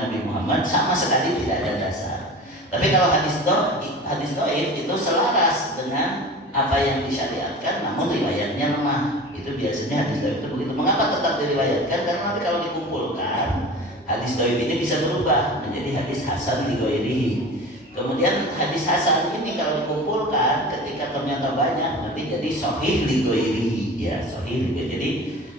Nabi Muhammad sama sekali tidak ada dasar. Tapi kalau hadis dhaif itu selaras dengan apa yang disyariatkan, namun riwayatnya lemah. Itu biasanya hadis dhaif itu begitu. Mengapa tetap diriwayatkan? Karena nanti kalau dikumpulkan, hadis dhaif ini bisa berubah menjadi hadis hasan li ghairihi. Kemudian hadis hasan ini kalau dikumpulkan, ketika ternyata banyak, nanti jadi sahih li ghairihi. Ya, sahih li ghairihi. Jadi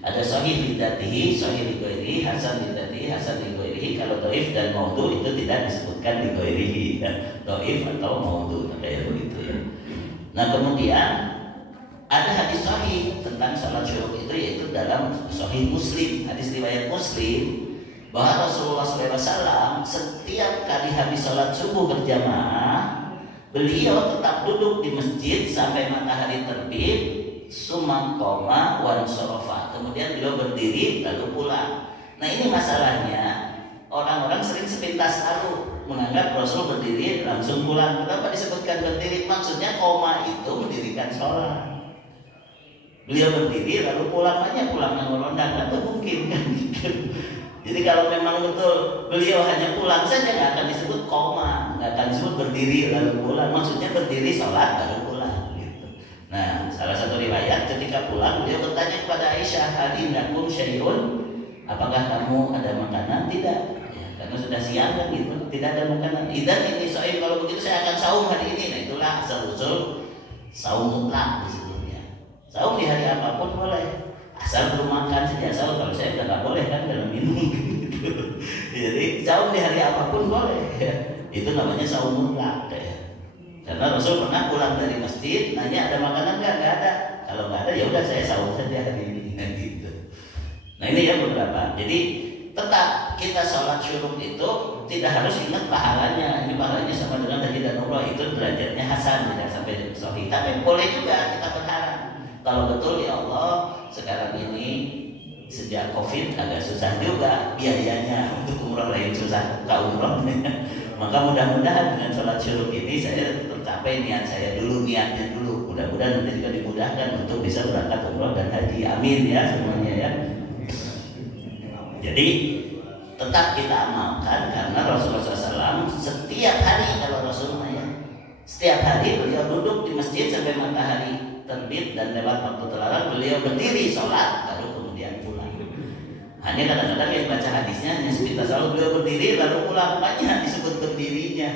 ada sahih li dzatihi, sahih li ghairihi, hasan li dzatihi, hasan li ghairihi. Kalau dhaif dan maudhu itu tidak disebutkan li ghairihi, dhaif atau maudhu kayak begitu ya. Nah, kemudian ada hadis sahih tentang salat syuruk itu, yaitu dalam sahih Muslim, hadis riwayat Muslim, bahwa Rasulullah SAW setiap kali habis salat subuh berjamaah, beliau tetap duduk di masjid sampai matahari terbit, summa qoma wa ansarafa. Kemudian beliau berdiri lalu pulang. Nah, ini masalahnya, orang-orang sering sepintas tahu menganggap Rasul berdiri langsung pulang. Kenapa disebutkan berdiri? Maksudnya koma itu mendirikan sholat. Beliau berdiri lalu pulang aja, pulang ngorondang, itu mungkin kan gitu. Jadi kalau memang betul beliau hanya pulang saja, nggak akan disebut koma, nggak akan disebut berdiri lalu pulang. Maksudnya berdiri sholat lalu pulang gitu. Nah, salah satu riwayat ketika pulang beliau bertanya kepada Aisyah, hal indakum syai'un, apakah kamu ada makanan? Tidak. Karena sudah siang kan gitu, tidak ada makanan. Idan ini soal kalau begitu saya akan saum hari ini. Nah, itulah asal-usul saum mutlak disebutnya. Saum di hari apapun boleh, asal belum makan saja. Saum kalau saya nggak boleh kan dalam minum gitu. Jadi saum di hari apapun boleh. Ya. Itu namanya saum mutlak. Ya. Karena Rasul pernah pulang dari masjid, nanya ada makanan nggak? Nggak ada. Kalau nggak ada ya udah saya saum saja hari ini. Gitu. Nah, ini ya beberapa. Jadi tetap kita sholat syuruk itu tidak harus ingat pahalanya. Ini pahalanya sama dengan haji dan umroh, itu derajatnya hasan, tidak sampai sahih. Tapi boleh juga kita berharap kalau betul ya Allah sekarang ini sejak COVID agak susah juga biayanya untuk umroh, lain susah ke umrohnya. Maka mudah-mudahan dengan sholat syuruk ini saya tercapai niatnya dulu. Mudah-mudahan nanti juga dimudahkan untuk bisa berangkat umroh dan haji. Amin ya semuanya ya. Jadi tetap kita amalkan, karena Rasulullah SAW setiap hari, kalau Rasulullah ya, setiap hari beliau duduk di masjid sampai matahari terbit, dan lewat waktu terlarang beliau berdiri sholat baru kemudian pulang. Hanya kadang-kadang yang baca hadisnya hanya sepintas, selalu beliau berdiri lalu pulang, banyak disebut berdirinya.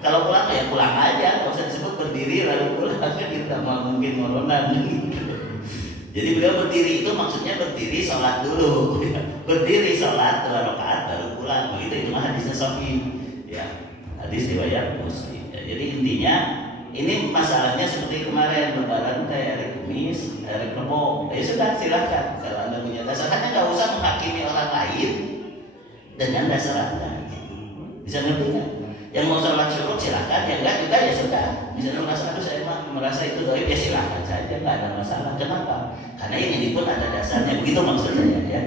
Kalau pulang ya pulang aja, nggak usah disebut berdiri lalu pulang, kan kita mau mungkin moronan. Jadi beliau berdiri itu maksudnya berdiri sholat dulu, berdiri sholat 2 rakaat baru pulang. Begitu, itu mah hadisnya sahih, ya, hadis riwayat Muslim. Ya, jadi intinya ini masalahnya seperti kemarin lebaran hari Kamis, hari Rebo, ya sudah silahkan kalau anda punya dasar, hanya nggak usah menghakimi orang lain dengan dasar anda. Bisa ngerti kan? Yang mau sholat syuruk silahkan, yang enggak juga ya sudah. Misalnya saya merasa itu dhaif, ya silahkan saja, nggak ada masalah. Kenapa? Karena ini pun ada dasarnya, begitu maksud saya ya.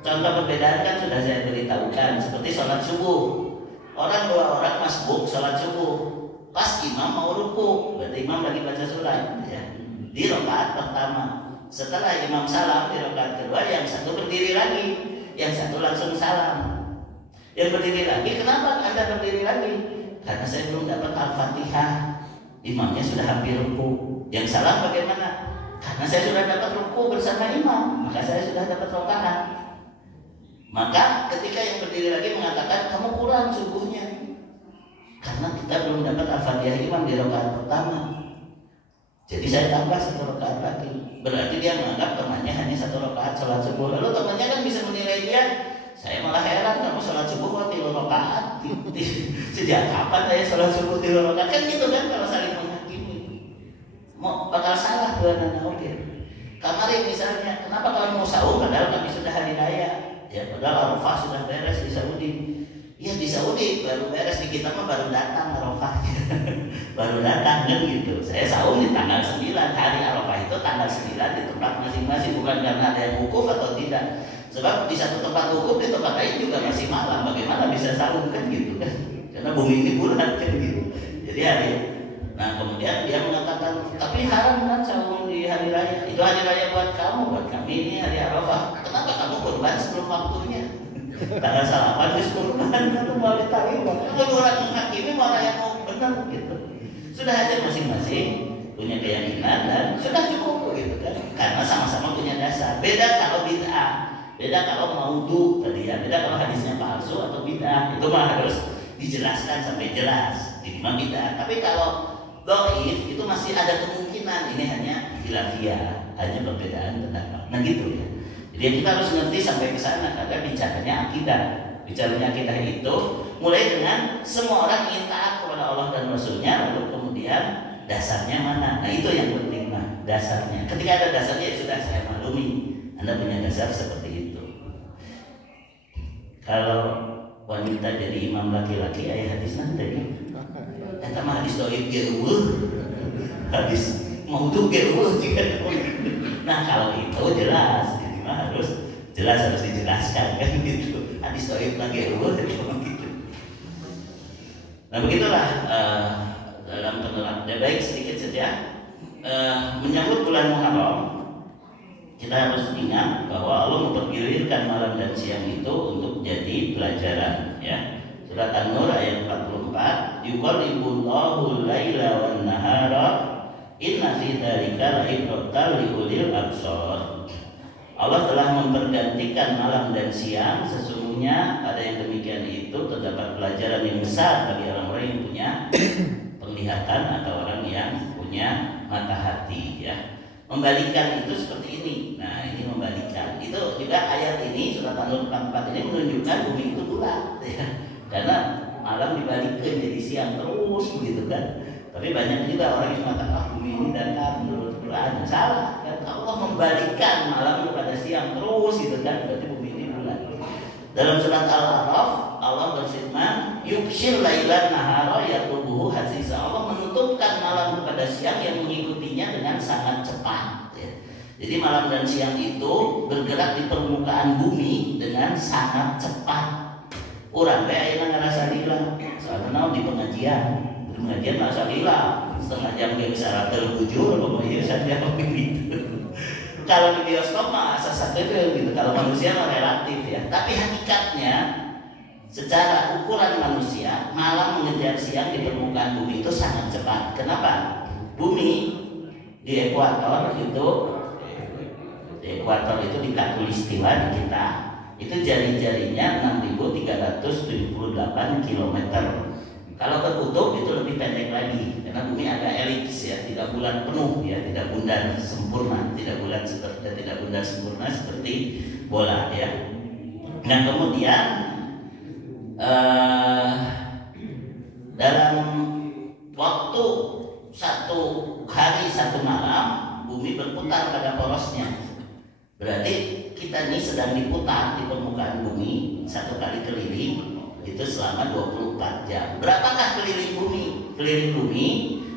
Contoh perbedaan kan sudah saya beritahukan, seperti sholat subuh. Orang 2 orang masbuk sholat subuh, pas imam mau ruku, berarti imam lagi baca surat ya. Di rakaat pertama, setelah imam salam di rakaat kedua, yang satu berdiri lagi, yang satu langsung salam. Yang berdiri lagi, kenapa Anda berdiri lagi? Karena saya belum dapat Al-Fatihah, imamnya sudah hampir ruku. Yang salah bagaimana? Karena saya sudah dapat ruku bersama imam, maka saya sudah dapat rakaat. Maka ketika yang berdiri lagi mengatakan kamu kurang subuhnya, karena kita belum dapat Al-Fatihah imam di rakaat pertama. Jadi saya tambah 1 rakaat lagi. Berarti dia menganggap temannya hanya 1 rakaat sholat subuh. Lalu temannya kan bisa menilai dia, saya malah heran kamu sholat subuh kok 3 rakaat. Sejak kapan saya sholat subuh 3 rakaat? Kan gitu kan kalau saling menghakimi. Mau bakal salah dua anak oke. Kemarin misalnya, kenapa kalau mau sahur padahal kami sudah hari raya? Ya padahal Arafah sudah beres di Saudi. Ya di Saudi baru beres, di kita mah baru datang Arafah. Baru datang kan gitu. Saya sahur di tanggal 9, hari Arafah itu tanggal 9 di tempat masing-masing, bukan karena ada yang wukuf atau tidak. Sebab di satu tempat wukuf, di tempat lain juga masih malam. Bagaimana bisa sahur kan gitu kan? Karena bumi ini bulat kan gitu. Jadi hari, nah kemudian dia mengatakan, tapi haram kan sahur di hari raya. Itu hari raya buat kamu, buat kami ini hari Arafah. Kenapa kamu kurban sebelum waktunya? Tanggal salapan geus kurban itu malah diterima. Kalau orang menghakimi malah yang mau benar gitu. Sudah aja masing-masing punya keyakinan dan sudah cukup gitu kan. Karena sama-sama punya dasar. Beda kalau bid'ah, beda kalau maudhu tadi ya, beda kalau hadisnya palsu atau bid'ah. Itu mah harus dijelaskan sampai jelas. Ini mah bid'ah. Tapi kalau dhaif itu masih ada kemungkinan ini hanya khilafiyah, hanya perbedaan pendapat. Nah gitu ya. Jadi kita harus ngerti sampai ke sana karena bicaranya akidah. Bicaranya akidah itu mulai dengan semua orang ingin taat kepada Allah dan Rasulnya, lalu kemudian dasarnya mana? Nah itu yang penting mah, dasarnya. Ketika ada dasarnya ya sudah saya maklumi Anda punya dasar seperti itu. Kalau wanita jadi imam laki-laki ayat hadis nanti eta mah hadis dhaif ge eueuh. Hadis maudhu ge eueuh jika. Nah kalau itu jelas, jadi mah harus dijelaskan kan gitu. Hadis dhaif lagi eueuh gitu. Nah begitulah dalam penerang. Baik sedikit saja menyambut bulan Muharram, kita harus ingat bahwa Allah mempergilirkan malam dan siang itu untuk jadi pelajaran ya. Surat An-Nur ayat 44, yuqallibullahu al-laila wan nahara inna fi dzalika la'ibratan liulil absar. Allah telah mempergantikan malam dan siang, sesungguhnya ada yang demikian itu terdapat pelajaran yang besar bagi orang-orang yang punya penglihatan atau orang yang punya mata hati ya. Membalikan itu seperti ini. Nah, ini membalikan. Itu juga ayat ini surat An-Nur 44 ini menunjukkan bumi itu bulat ya. Karena malam dibalikkan jadi siang terus begitu kan. Tapi banyak juga orang yang mengatakan bumi ini datar menurut Quran. Salah kan, Allah membalikkan malam kepada siang terus gitu kan, berarti bumi ini bulat. Dalam surat Al-A'raf Allah berfirman, yukshil lailan nahara yatlubuhu hasisa. Allah menutupkan malam kepada siang yang mengikutinya dengan sangat cepat ya. Jadi malam dan siang itu bergerak di permukaan bumi dengan sangat cepat. Orang teh ayeuna ngarasa lila, soalnya di pengajian ngerasa lila, setengah jam dia bisa ratel bujur, pokoknya saja begitu. Kalau di bioskop mah asa sakeudeung gitu, kalau manusia mah relatif ya. Tapi hakikatnya secara ukuran manusia, malam mengejar siang di permukaan bumi itu sangat cepat. Kenapa? Bumi di ekuator itu di khatulistiwa di kita. Itu jari-jarinya 6.378 km. Kalau ke kutub itu lebih pendek lagi karena bumi ada elips ya, tidak bulat penuh ya, tidak bundar sempurna, tidak bundar sempurna seperti bola ya. Nah kemudian dalam waktu 1 hari 1 malam bumi berputar pada porosnya. Berarti kita ini sedang diputar di permukaan bumi 1 kali keliling itu selama 24 jam. Berapakah keliling bumi? Keliling bumi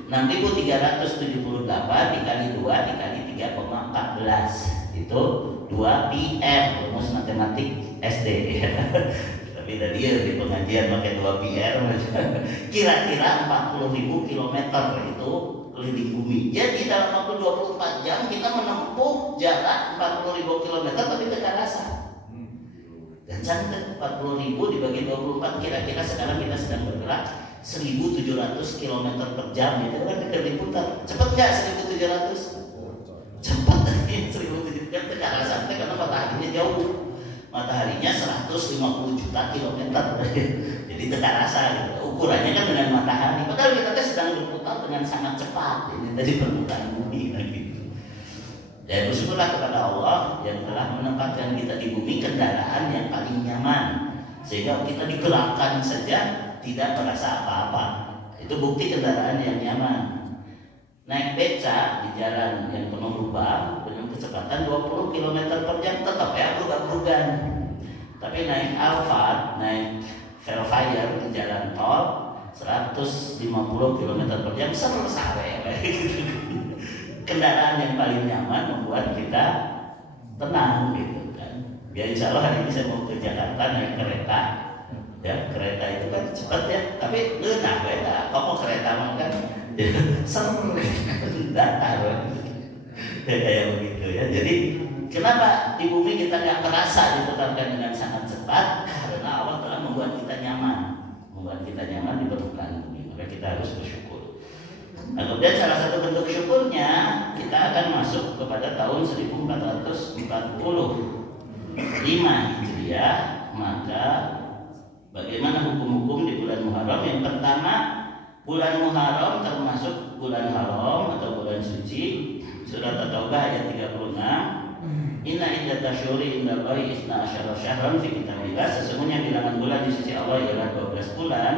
6.378 dikali 2 dikali 3,14 itu 2 PR, rumus matematik SD ya. Tapi tadi ya di pengajian pakai 2 PR kira-kira 40.000 km itu keliling bumi. Jadi dalam waktu 24 jam kita menempuh jarak 40.000 km tapi tidak rasa. Dan cantik 40.000 dibagi 24 kira-kira sekarang kita sedang bergerak 1.700 km per jam itu kan kita diputar. Cepat nggak 1.700? Cepat tadi 1.700 kan tidak rasa karena mataharinya jauh. Mataharinya 150 juta kilometer. Jadi tidak rasa gitu. Ukurannya kan dengan matahari. Padahal kita sedang berputar dengan sangat cepat. Ini tadi permukaan bumi gitu. Dan bersyukurlah kepada Allah yang telah menempatkan kita di bumi kendaraan yang paling nyaman sehingga kita digerakkan saja tidak merasa apa-apa. Itu bukti kendaraan yang nyaman. Naik beca di jalan yang penuh lubang dengan kecepatan 20 km per jam tetap ya berubah-ubah. Tapi naik Alphard, naik Velfire di jalan tol 150 km per jam sare kendaraan yang paling nyaman membuat kita tenang gitu kan. Ya insya Allah hari ini saya mau ke Jakarta naik kereta. Ya kereta itu kan cepat ya, tapi enak kereta. Kamu kereta makan seru datar ya kayak begitu ya. Jadi kenapa di bumi kita nggak merasa diputarkan dengan sangat cepat? membuat kita nyaman di permukaan bumi, maka kita harus bersyukur. Nah, kemudian salah satu bentuk syukurnya kita akan masuk kepada tahun 1445 Hijriah. Maka bagaimana hukum-hukum di bulan Muharram? Yang pertama, bulan Muharram termasuk bulan haram atau bulan suci. Surat At-Taubah ayat 36. Inna iddata syuri indallahi isna asyara syahran fi kitabillah. Sesungguhnya bilangan bulan di sisi Allah ialah 12 bulan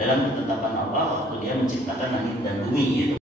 dalam ketetapan Allah waktu Dia menciptakan langit dan bumi.